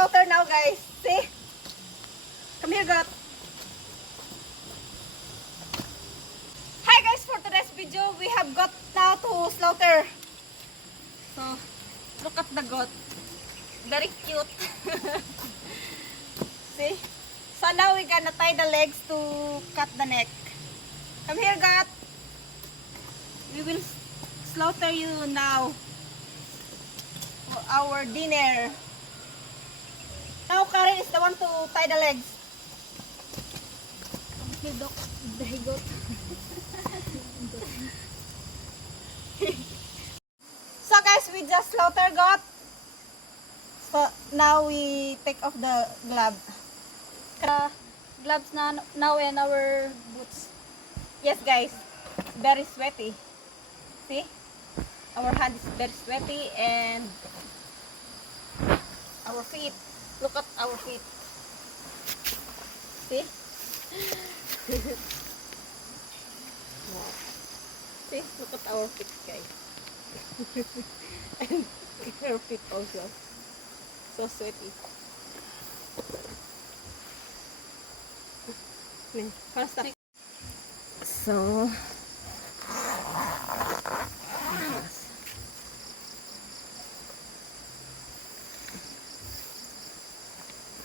slaughter now, guys. See? Come here, God. Hi, guys. For today's video, we have got now to slaughter. So, look at the goat. Very cute. See? So now we're gonna tie the legs to cut the neck. Come here, God. We will slaughter you now for our dinner. Now Karen is the one to tie the legs. The goat. So guys, we just slaughter goat. So now we take off the glove. Gloves now and our boots. Yes guys, very sweaty. See? Our hand is very sweaty and our feet. Look at our feet. See? Wow. See? Look at our feet, guys. And our feet also. So sweaty. So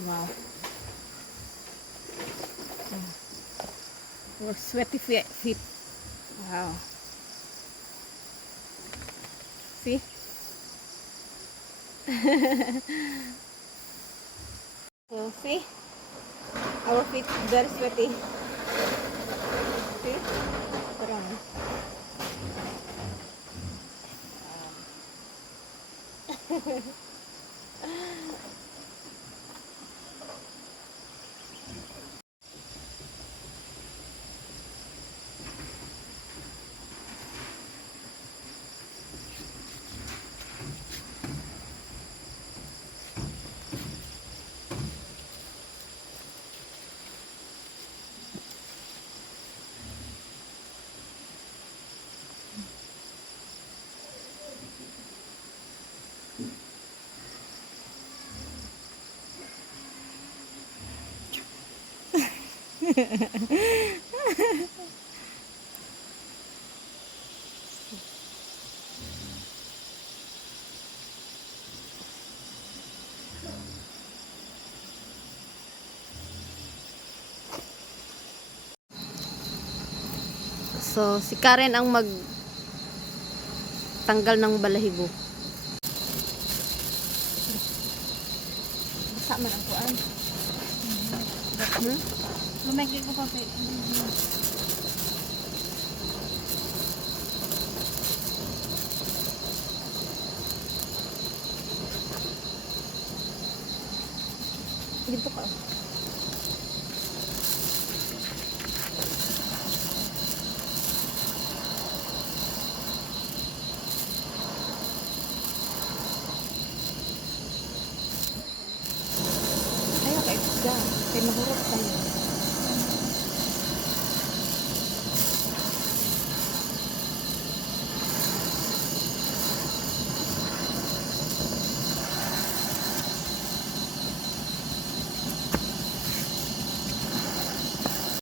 wow. Our sweaty feet. Wow. See? So see? Our feet very sweaty. See? Parang. So, si Karen ang tanggal ng balahibo. Basa man ang kuan. Lumagay ko pa. Dito ka.